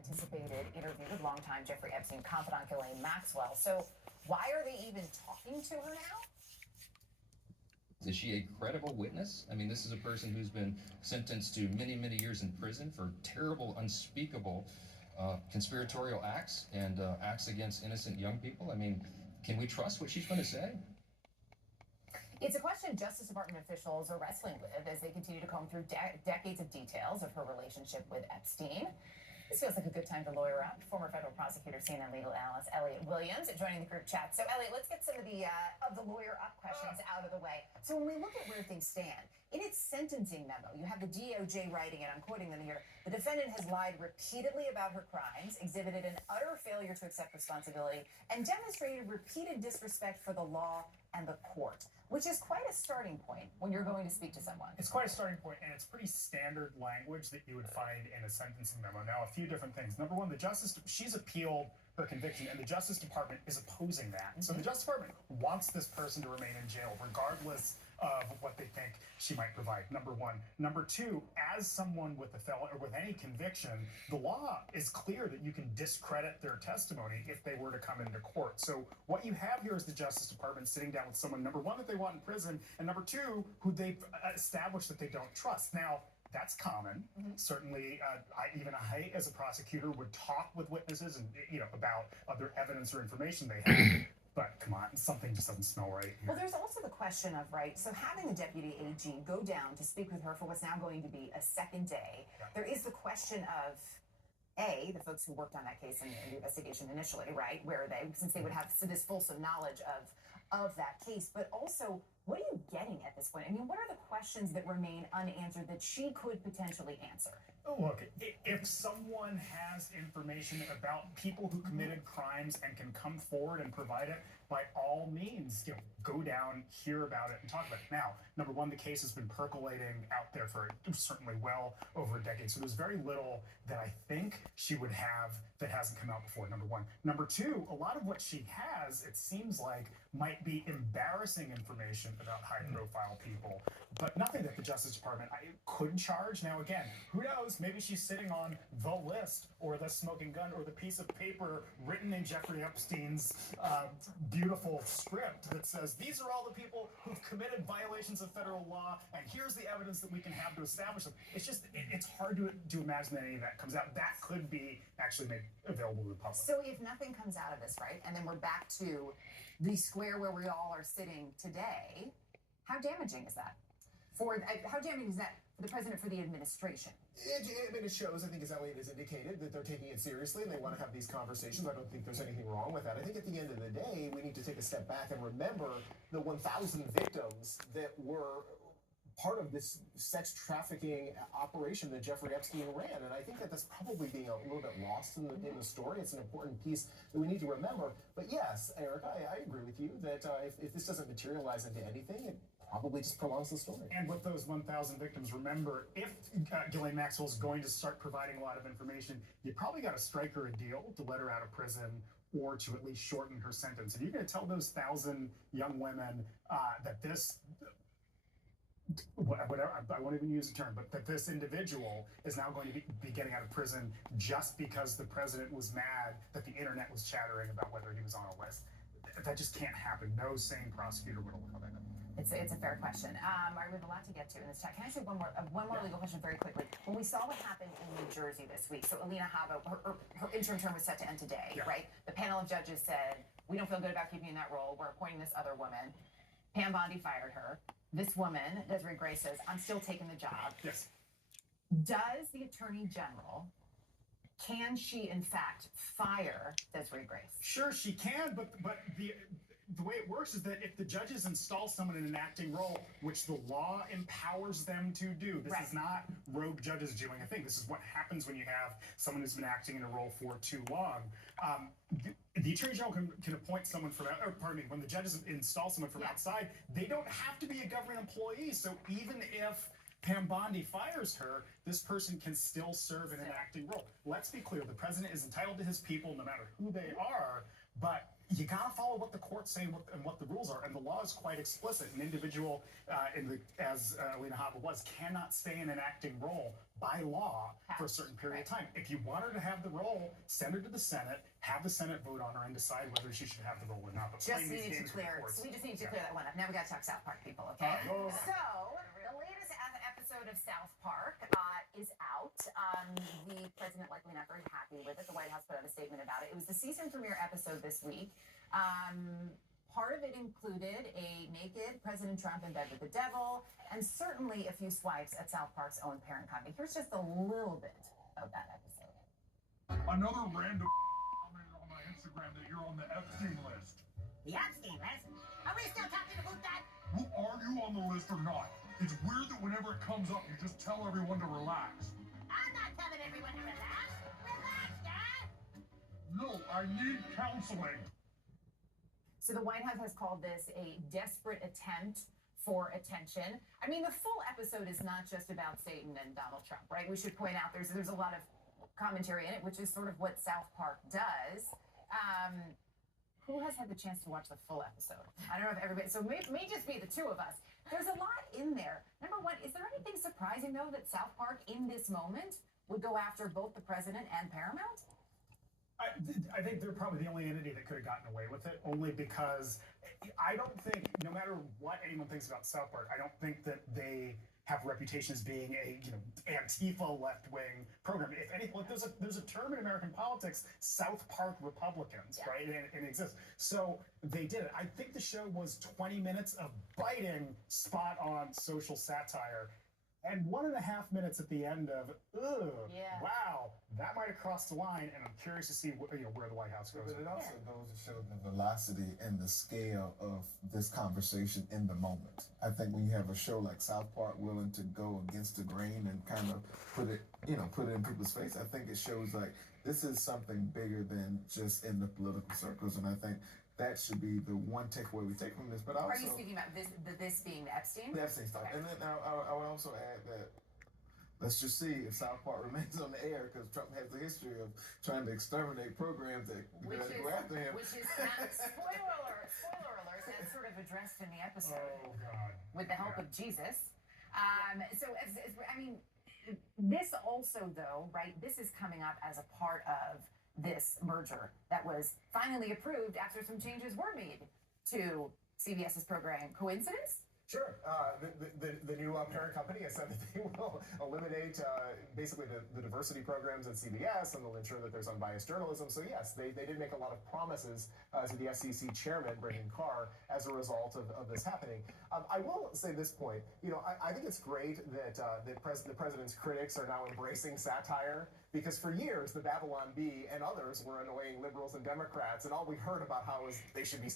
anticipated interview with longtime Jeffrey Epstein confidant Ghislaine Maxwell. So why are they even talking to her now? Is she a credible witness? I mean, this is a person who's been sentenced to many, many years in prison for terrible, unspeakable conspiratorial acts and acts against innocent young people. I mean, can we trust what she's going to say? It's a question Justice Department officials are wrestling with as they continue to comb through decades of details of her relationship with Epstein. This feels like a good time to lawyer up. Former federal prosecutor, CNN legal analyst Elliot Williams joining the group chat. So, Elliot, let's get some of the lawyer up questions out of the way. So, when we look at where things stand, in its sentencing memo, you have the DOJ writing, and I'm quoting them here, the defendant has lied repeatedly about her crimes, exhibited an utter failure to accept responsibility, and demonstrated repeated disrespect for the law and the court, which is quite a starting point when you're going to speak to someone. It's quite a starting point, and it's pretty standard language that you would find in a sentencing memo. Now, a few different things. Number one, she's appealed her conviction, and the Justice Department is opposing that. So the Justice Department wants this person to remain in jail, regardless of what they think she might provide. Number one. Number two, as someone with a felon or with any conviction, the law is clear that you can discredit their testimony if they were to come into court. So what you have here is the Justice Department sitting down with someone, number one, that they want in prison, and number two, who they've established that they don't trust. Now, that's common. Certainly, I, as a prosecutor, would talk with witnesses and about other evidence or information they have. But come on, something just doesn't smell right here. Well, there's also the question of, so having the deputy AG go down to speak with her for what's now going to be a second day, there is the question of, A, the folks who worked on that case and the investigation initially, right? Where are they, since they would have this fulsome knowledge of that case, but also, what are you getting at this point? I mean, what are the questions that remain unanswered that she could potentially answer? Look, if someone has information about people who committed crimes and can come forward and provide it, by all means, go down, hear about it, and talk about it. Now, number one, the case has been percolating out there for certainly well over a decade, so there's very little that I think she would have that hasn't come out before, number one. Number two, a lot of what she has, it seems like, might be embarrassing information about high-profile people, but nothing that the Justice Department could charge. Now, again, who knows? Maybe she's sitting on the list or the smoking gun or the piece of paper written in Jeffrey Epstein's beautiful script that says, these are all the people who've committed violations of federal law, and here's the evidence that we can have to establish them. It's just, it's hard to imagine that any of that comes out. That could be actually made available to the public. So if nothing comes out of this, right, and then we're back to the square where we all are sitting today, how damaging is that? How damaging is that for the president, for the administration? It shows, I think, as Elliot has indicated, that they're taking it seriously and they want to have these conversations. I don't think there's anything wrong with that. I think at the end of the day, we need to take a step back and remember the 1,000 victims that were part of this sex trafficking operation that Jeffrey Epstein ran. And I think that that's probably being a little bit lost in the story. It's an important piece that we need to remember. But yes, Eric, I agree with you that if this doesn't materialize into anything, it probably just prolongs the story. And with those 1,000 victims, remember, if Ghislaine Maxwell is going to start providing a lot of information, you probably got to strike her a deal to let her out of prison or to at least shorten her sentence. And you're going to tell those 1,000 young women that this, whatever, I won't even use the term, but that this individual is now going to be getting out of prison just because the president was mad that the internet was chattering about whether he was on a list. That just can't happen. No sane prosecutor would allow that. It's a fair question. All right, we have a lot to get to in this chat. Can I ask you one more legal question very quickly? When we saw what happened in New Jersey this week, so Alina Habba, her interim term was set to end today, right? The panel of judges said, we don't feel good about keeping you in that role. We're appointing this other woman. Pam Bondi fired her. This woman, Desiree Gray, says, I'm still taking the job. Yes. Does the Attorney General, can she in fact fire Desiree Grace? Sure, she can, but the way it works is that if the judges install someone in an acting role, which the law empowers them to do, this is not rogue judges doing a thing. This is what happens when you have someone who's been acting in a role for too long. The Attorney General can appoint someone from, or pardon me, when the judges install someone from outside, they don't have to be a government employee. So even if Pam Bondi fires her, this person can still serve in an acting role. Let's be clear, the president is entitled to his people no matter who they are, but you gotta follow what the courts say and what the rules are, and the law is quite explicit. An individual, as Alina Habba was, cannot stay in an acting role by law for a certain period of time. If you want her to have the role, send her to the Senate, have the Senate vote on her, and decide whether she should have the role or not. But Just needed to clear. So we just need to clear that one up. Now we got to talk South Park, people. Okay. So the latest episode of South Park is out. The president likely not very happy with it. The White House put out a statement about it. It was the season premiere episode this week. Part of it included a naked President Trump in bed with the devil, and certainly a few swipes at South Park's own parent company. Here's just a little bit of that episode. Another random commented on my Instagram that you're on the Epstein list. The Epstein list? Are we still talking about that? Well, are you on the list or not? It's weird that whenever it comes up, you just tell everyone to relax. I'm not telling everyone to relax. Relax, Dad! No, I need counseling. So the White House has called this a desperate attempt for attention. I mean, the full episode is not just about Satan and Donald Trump, right? We should point out there's a lot of commentary in it, which is sort of what South Park does. Who has had the chance to watch the full episode? I don't know if everybody, so it may just be the two of us. There's a lot in there. Number one, is there anything surprising, though, that South Park in this moment would go after both the president and Paramount? I think they're probably the only entity that could have gotten away with it, only because I don't think, no matter what anyone thinks about South Park, I don't think that they have a reputation as being a Antifa left-wing program. If anything, like there's a term in American politics, South Park Republicans, right? And it exists. So they did it. I think the show was 20 minutes of biting, spot-on social satire. And 1.5 minutes at the end of, wow, that might have crossed the line, and I'm curious to see where the White House goes. But it also goes to show the velocity and the scale of this conversation in the moment. I think when you have a show like South Park willing to go against the grain and kind of put it in people's face, I think it shows like this is something bigger than just in the political circles, and I think that should be the one takeaway we take from this. But also, are you speaking about this being the Epstein? The Epstein stuff. Okay. And then I would also add that let's just see if South Park remains on the air, because Trump has a history of trying to exterminate programs that go after him. Which is spoiler alert, that's sort of addressed in the episode. Oh, God. With the help of Jesus. So, I mean, this also, though, right, this is coming up as a part of this merger that was finally approved after some changes were made to CBS's program. Coincidence? Sure. The new parent company has said that they will eliminate basically the diversity programs at CBS, and they'll ensure that there's unbiased journalism. So yes, they did make a lot of promises to the FCC chairman, Brendan Carr, as a result of this happening. I will say this point. I think it's great that the president's critics are now embracing satire, because for years the Babylon Bee and others were annoying liberals and Democrats, and all we heard about how they should be